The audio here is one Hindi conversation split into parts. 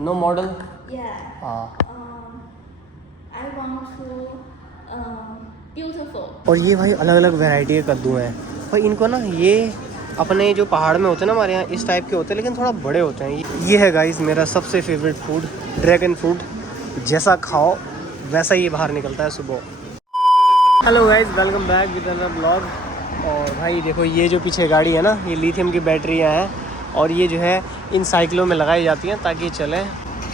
No model. Yeah. हाँ। I want to beautiful. और ये भाई अलग अलग वैरायटी के कद्दू हैं भाई। इनको ना ये अपने जो पहाड़ में होते हैं ना हमारे यहाँ इस टाइप के होते हैं, लेकिन थोड़ा बड़े होते हैं। ये है गाइस मेरा सबसे फेवरेट फूड, ड्रैगन फ्रूट। जैसा खाओ वैसा ही बाहर निकलता है सुबह। Hello guys, welcome back with another blog. और भाई देखो ये जो पीछे गाड़ी है ना, ये लिथियम की बैटरियाँ हैं और ये जो है इन साइकिलों में लगाई जाती हैं ताकि चलें।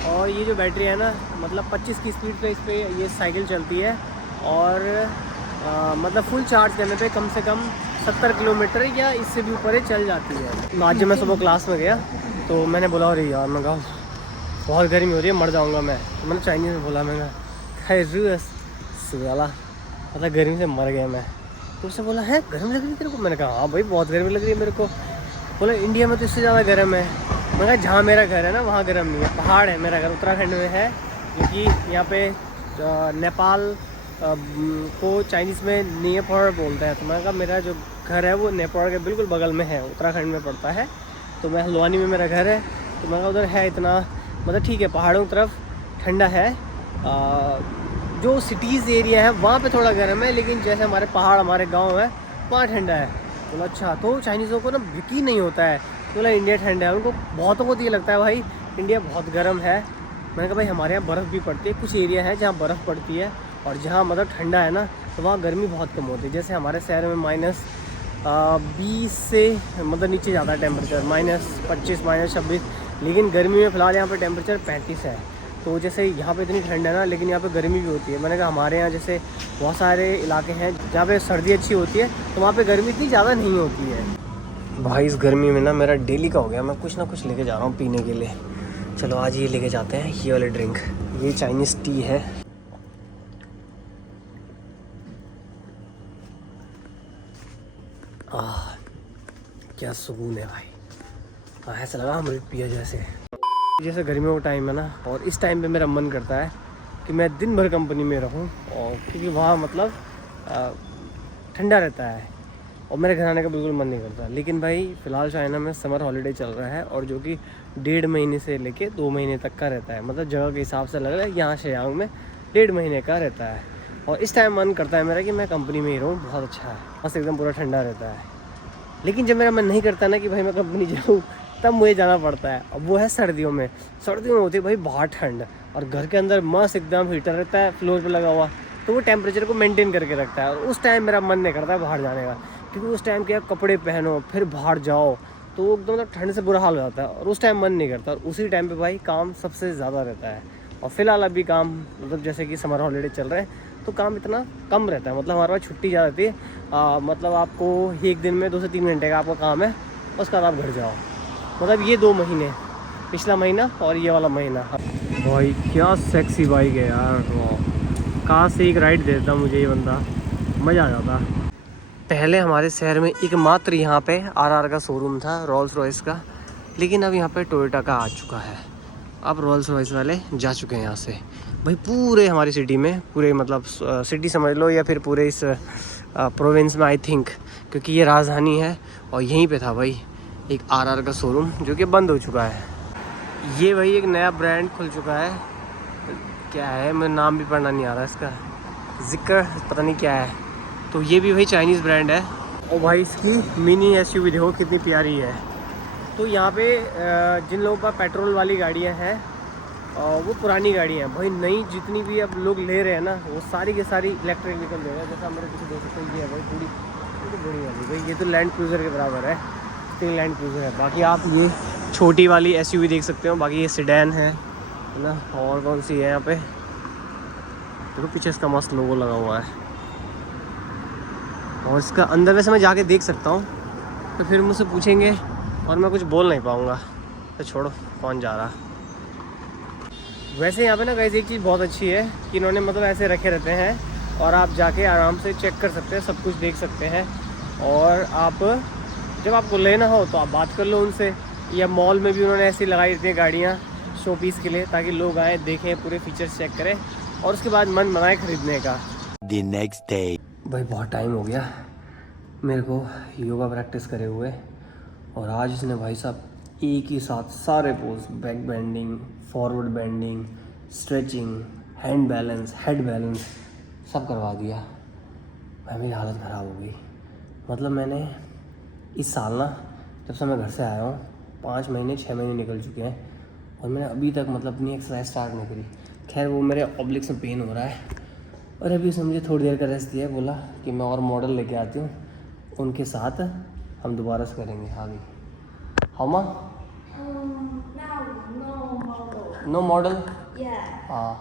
और ये जो बैटरी है ना, मतलब 25 की स्पीड पे इस पर ये साइकिल चलती है और मतलब फुल चार्ज करने पे कम से कम 70 किलोमीटर या इससे भी ऊपर ही चल जाती है। आज जब मैं सुबह क्लास में गया तो मैंने बोला अरे यार, मैं कहा बहुत गर्मी हो रही है, मर जाऊँगा मैं। तो मैंने चाइनीज़ में बोला, मैं वाला मतलब गर्मी से मर गया मैं। तो उससे बोला है गर्मी लग रही है तेरे को? मैंने कहा हाँ भाई बहुत गर्मी लग रही है मेरे को। बोला इंडिया में तो इससे ज़्यादा गर्म है। मैंने कहा जहाँ मेरा घर है ना वहाँ गर्म नहीं है, पहाड़ है मेरा घर, उत्तराखंड में है। क्योंकि यहाँ पे नेपाल को चाइनीज़ में नेपाल बोलते हैं। तो मैंने कहा मेरा जो घर है वो नेपाल के बिल्कुल बगल में है, उत्तराखंड में पड़ता है। तो मैं हल्द्वानी में मेरा घर है। तो मैंने कहा उधर है इतना मतलब ठीक है, पहाड़ों की तरफ ठंडा है। जो सिटीज़ एरिया है वहाँ पे थोड़ा गर्म है, लेकिन जैसे हमारे पहाड़ हमारे गांव है वहाँ ठंडा है। बोला अच्छा। तो चाइनीज़ों को ना यकीन नहीं होता है, बोला इंडिया ठंडा है। उनको बहुतों को ये लगता है भाई इंडिया बहुत गर्म है। मैंने कहा भाई हमारे यहाँ बर्फ़ भी पड़ती है, कुछ एरिया है जहाँ बर्फ़ पड़ती है और जहाँ मतलब ठंडा है ना तो वहाँ गर्मी बहुत कम होती है। जैसे हमारे शहर में -20 से मतलब नीचे जाता है टेम्परेचर, -25 -26। लेकिन गर्मी में फ़िलहाल यहाँ पर टेम्परेचर 35 है। तो जैसे यहाँ पे इतनी ठंड है ना, लेकिन यहाँ पे गर्मी भी होती है। मैंने कहा हमारे यहाँ जैसे बहुत सारे इलाके हैं जहाँ पे सर्दी अच्छी होती है तो वहाँ पे गर्मी इतनी ज़्यादा नहीं होती है। भाई इस गर्मी में ना मेरा डेली का हो गया, मैं कुछ ना कुछ लेके जा रहा हूँ पीने के लिए। चलो आज ये लेके जाते हैं, ये वाले ड्रिंक, ये चाइनीज़ टी है। क्या सुकून है भाई, ऐसा लगा अमृत पिया जैसे। जैसे गर्मियों का टाइम है ना, और इस टाइम पे मेरा मन करता है कि मैं दिन भर कंपनी में रहूं, और क्योंकि वहाँ मतलब ठंडा रहता है और मेरे घर आने का बिल्कुल मन नहीं करता। लेकिन भाई फ़िलहाल चाइना में समर हॉलीडे चल रहा है और जो कि 1.5 महीने से लेके 2 महीने तक का रहता है। मतलब जगह के हिसाब से लग रहा है यहाँ शियांग में 1.5 महीने का रहता है। और इस टाइम मन करता है मेरा कि मैं कंपनी में ही रहूँ, बहुत अच्छा है, बस एकदम पूरा ठंडा रहता है। लेकिन जब मेरा मन नहीं करता ना कि भाई मैं कंपनी जाऊँ, तब मुझे जाना पड़ता है। अब वो है सर्दियों में। सर्दियों में होती है भाई बाहर ठंड और घर के अंदर मस्त एकदम हीटर रहता है फ्लोर पे लगा हुआ, तो वो टेम्परेचर को मेंटेन करके रखता है। और उस टाइम मेरा मन नहीं करता है बाहर जाने का, क्योंकि उस टाइम क्या कपड़े पहनो फिर बाहर जाओ तो वो एकदम मतलब ठंड से बुरा हाल हो जाता है और उस टाइम मन नहीं करता। और उसी टाइम पे भाई काम सबसे ज़्यादा रहता है। और फिलहाल अभी काम मतलब जैसे कि समर हॉलीडे चल रहे हैं तो काम इतना कम रहता है, मतलब हमारे पास छुट्टी ज़्यादा रहती है। मतलब आपको एक दिन में 2 से 3 घंटे का आपका काम है, उसके बाद आप घर जाओ। मतलब ये 2 महीने, पिछला महीना और ये वाला महीना। भाई क्या सेक्सी बाइक है यार, कहाँ से एक राइड देता मुझे ये बंदा, मज़ा आ जाता। पहले हमारे शहर में एकमात्र यहाँ पे आरआर का शोरूम था, रोल्स रॉयस का। लेकिन अब यहाँ पे टोयोटा का आ चुका है। अब रोल्स रॉयस वाले जा चुके हैं यहाँ से। भाई पूरे हमारी सिटी में, पूरे मतलब सिटी समझ लो या फिर पूरे इस प्रोविंस में आई थिंक, क्योंकि ये राजधानी है और यहीं पे था भाई एक आरआर का शोरूम जो कि बंद हो चुका है। ये भाई एक नया ब्रांड खुल चुका है, क्या है मुझे नाम भी पढ़ना नहीं आ रहा इसका, जिक्र पता नहीं क्या है। तो ये भी भाई चाइनीज़ ब्रांड है। और भाई इसकी मिनी एसयूवी देखो कितनी प्यारी है। तो यहाँ पे जिन लोगों का पेट्रोल वाली गाड़ियाँ हैं वो पुरानी गाड़ियाँ हैं भाई। नई जितनी भी अब लोग ले रहे हैं ना वो सारी की सारी इलेक्ट्रिक व्हीकल ले रहे हैं। जैसा मेरे पीछे देख सकते हैं ये है भाई पूरी बड़ी वाली भाई, ये तो लैंड क्रूज़र के बराबर है, इतनी लैंड क्रूज़र है। बाकी आप ये छोटी वाली एसयूवी देख सकते हो, बाकी ये सेडान है ना। और कौन सी है यहाँ पे देखो, पीछे इसका मस्त लोगो लगा हुआ है। और इसका अंदर वैसे मैं जाके देख सकता हूँ, तो फिर मुझसे पूछेंगे और मैं कुछ बोल नहीं पाऊँगा, तो छोड़ो कौन जा रहा। वैसे यहाँ पे ना गाइस एक चीज़ बहुत अच्छी है कि इन्होंने मतलब ऐसे रखे रहते हैं और आप जाके आराम से चेक कर सकते हैं, सब कुछ देख सकते हैं। और आप जब आपको लेना हो तो आप बात कर लो उनसे। या मॉल में भी उन्होंने ऐसी लगाई रहती है गाड़ियाँ शो पीस के लिए, ताकि लोग आए देखें, पूरे फीचर्स चेक करें और उसके बाद मन बनाए ख़रीदने का। The next day. भाई बहुत टाइम हो गया मेरे को योगा प्रैक्टिस करे हुए, और आज इसने भाई साहब एक ही साथ सारे pose, back bending, forward bending, stretching, hand balance, head balance सब करवा दिया। भाई मेरी हालत ख़राब हो गई। मतलब मैंने इस साल ना, जब से मैं घर से आया हूँ 5 महीने 6 महीने निकल चुके हैं और मैंने अभी तक मतलब अपनी एक्सरसाइज स्टार्ट नहीं करी। खैर वो मेरे ऑब्लिक्स में पेन हो रहा है और अभी उसने मुझे थोड़ी देर का रेस्ट दिया है। बोला कि मैं और मॉडल लेके आती हूँ, उनके साथ हम दोबारा से करेंगे आगे। हमा Now no model. No model. Yeah. हाँ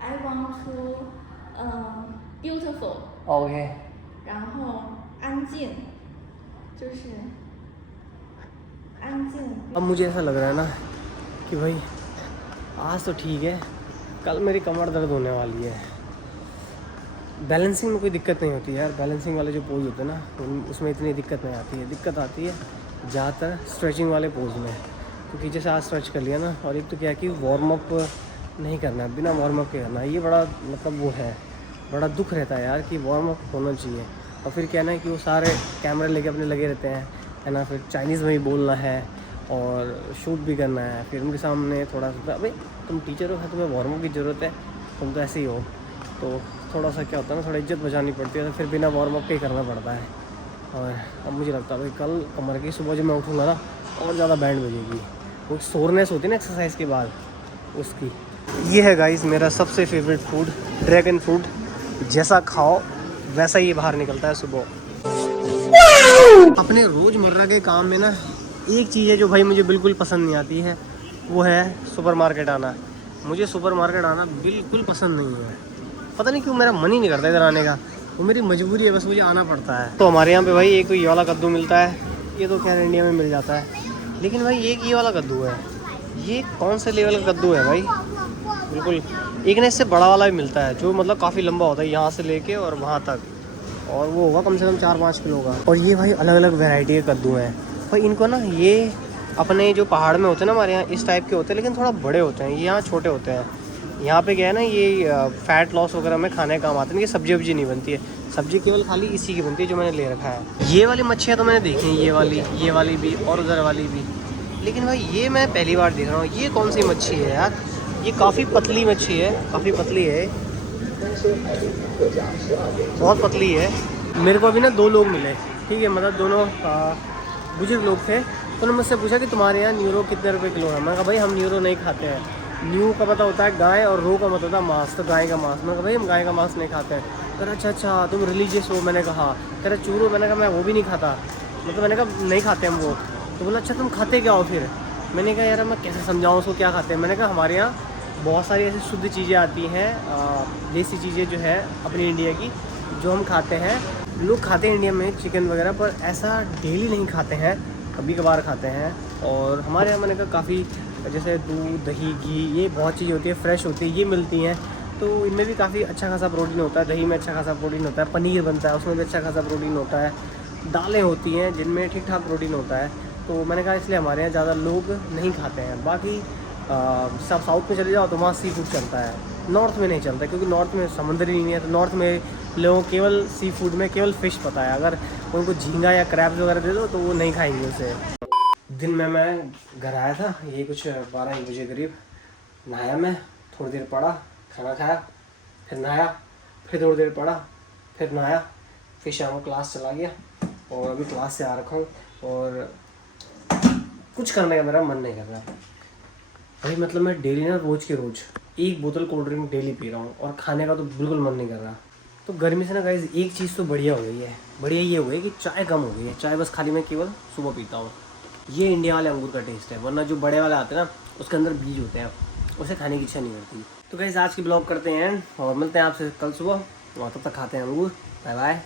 I want to beautiful， okay. 然后安静，就是安静。 अब मुझे ऐसा लग रहा है ना कि भाई आज तो ठीक है, कल मेरी कमर दर्द होने वाली है। बैलेंसिंग में कोई दिक्कत नहीं होती यार, बैलेंसिंग वाले जो पोज होते हैं ना उसमें इतनी दिक्कत नहीं आती है। दिक्कत आती है ज़्यादातर स्ट्रेचिंग वाले पोज में, क्योंकि जैसे आज स्ट्रेच कर लिया ना, और एक तो क्या कि वार्म अप नहीं करना है, बिना वार्म अप के करना है। ये बड़ा मतलब वो है, बड़ा दुख रहता है यार कि वार्म अप होना चाहिए। और फिर क्या ना कि वो सारे कैमरे लेके अपने लगे रहते हैं, है ना, फिर चाइनीज़ में ही बोलना है और शूट भी करना है। फिर उनके सामने थोड़ा सा, अबे तुम टीचर हो, तुम्हें वार्म अप की ज़रूरत है, तुम तो ऐसे ही हो। तो थोड़ा सा क्या होता है ना, थोड़ा इज्जत बचानी पड़ती है, तो फिर बिना वार्म अप के ही करना पड़ता है। और अब मुझे लगता है भाई कल कमर की सुबह जब मैं उठूँगा ना और ज़्यादा बैंड बजेगी। वो सोरनेस होती है ना एक्सरसाइज के बाद उसकी। ये है गाइस मेरा सबसे फेवरेट फूड, ड्रैगन फ्रूट। जैसा खाओ वैसा ही बाहर निकलता है सुबह। अपने रोज़मर्रा के काम में ना एक चीज़ है जो भाई मुझे बिल्कुल पसंद नहीं आती है, वो है सुपरमार्केट आना। मुझे सुपरमार्केट आना बिल्कुल पसंद नहीं है, पता नहीं क्यों मेरा मन ही नहीं करता इधर आने का। वो मेरी मजबूरी है, बस मुझे आना पड़ता है। तो हमारे यहाँ पे भाई एक तो ये वाला कद्दू मिलता है, ये तो खैर इंडिया में मिल जाता है, लेकिन भाई एक ये वाला कद्दू है। ये कौन से लेवल का कद्दू है भाई, बिल्कुल। एक ना इससे बड़ा वाला भी मिलता है जो मतलब काफ़ी लंबा होता है, यहाँ से लेके और वहाँ तक, और वो होगा कम से कम 4-5 किलो का। और ये भाई अलग अलग वैरायटी के कद्दू हैं भाई। इनको ना ये अपने जो पहाड़ में होते हैं ना हमारे यहाँ इस टाइप के होते हैं, लेकिन थोड़ा बड़े होते हैं। ये यहाँ छोटे होते हैं। यहाँ पे क्या है ना, ये फैट लॉस वगैरह में खाने का काम आते हैं। ये सब्जी वब्जी नहीं बनती है, सब्जी केवल खाली इसी की बनती है जो मैंने ले रखा है। ये वाली मच्छियाँ तो मैंने देखी हैं, ये वाली भी और उधर वाली भी, लेकिन भाई ये मैं पहली बार देख रहा हूँ। ये कौन सी मच्छी है यार, ये काफ़ी पतली मच्छी है, काफ़ी पतली है, बहुत पतली है। मेरे को अभी ना 2 लोग मिले, ठीक है, मतलब दोनों बुजुर्ग लोग थे। तो उन्होंने मुझसे पूछा कि तुम्हारे यहाँ न्यूरो कितने रुपए किलो है। मैंने कहा भाई हम न्यूरो नहीं खाते हैं। न्यू का पता होता है गाय और रो का मतलब होता है मांस, तो गाय का मांस। मैंने कहा भाई हम गाय का मांस नहीं खाते हैं। कह रहा अच्छा तुम रिलीजियस हो। मैंने कहा कह रहा चूरो। मैंने कहा मैं वो भी नहीं खाता, मतलब मैंने कहा नहीं खाते हम वो। तो बोला अच्छा तुम खाते क्या हो फिर। मैंने कहा यार मैं कैसे समझाऊँ उसको क्या खाते हैं। मैंने कहा हमारे यहाँ बहुत सारी ऐसी शुद्ध चीज़ें आती हैं, देसी चीज़ें जो है अपनी इंडिया की, जो हम खाते हैं। लोग खाते हैं इंडिया में चिकन वगैरह, पर ऐसा डेली नहीं खाते हैं, कभी कभार खाते हैं। और हमारे यहाँ मैंने कहा काफ़ी जैसे दूध दही घी ये बहुत चीज़ें होती है, फ्रेश होती है, ये मिलती हैं। तो इनमें भी काफ़ी अच्छा खासा प्रोटीन होता है। दही में अच्छा खासा प्रोटीन होता है, पनीर बनता है उसमें भी अच्छा खासा प्रोटीन होता है, दालें होती हैं जिनमें ठीक ठाक प्रोटीन होता है। तो मैंने कहा इसलिए हमारे यहाँ ज़्यादा लोग नहीं खाते हैं। बाकी सब साउथ में चले जाओ तो वहाँ सी फूड चलता है, नॉर्थ में नहीं चलता, क्योंकि नॉर्थ में समुद्र ही नहीं है। तो नॉर्थ में लोगों को केवल सी फूड में केवल फ़िश पता है। अगर उनको झींगा या क्रैब्स वगैरह दे दो तो वो नहीं खाएंगे उसे। दिन में मैं घर आया था, ये कुछ 12-1 बजे करीब। नहाया मैं, थोड़ी देर पढ़ा, खाना खाया, फिर नहाया, फिर थोड़ी देर पढ़ा, फिर नहाया, फिर शाम को क्लास चला गया। और अभी क्लास से आ रखा हूँ और कुछ करने का मेरा मन नहीं कर रहा भाई। मतलब मैं डेली ना रोज़ के रोज़ 1 बोतल कोल्ड ड्रिंक डेली पी रहा हूँ और खाने का तो बिल्कुल मन नहीं कर रहा। तो गर्मी से ना गाइस एक चीज़ तो बढ़िया हो गई है, बढ़िया ये हो गई कि चाय कम हो गई है। चाय बस खाली मैं केवल सुबह पीता हूँ। ये इंडिया वाले अंगूर का टेस्ट है, वरना जो बड़े वाले आते हैं ना उसके अंदर बीज होते हैं, उसे खाने की इच्छा नहीं होती। तो गाइस आज की ब्लॉग करते हैं और मिलते हैं आपसे कल सुबह, और तब तक खाते हैं अंगूर। Bye bye.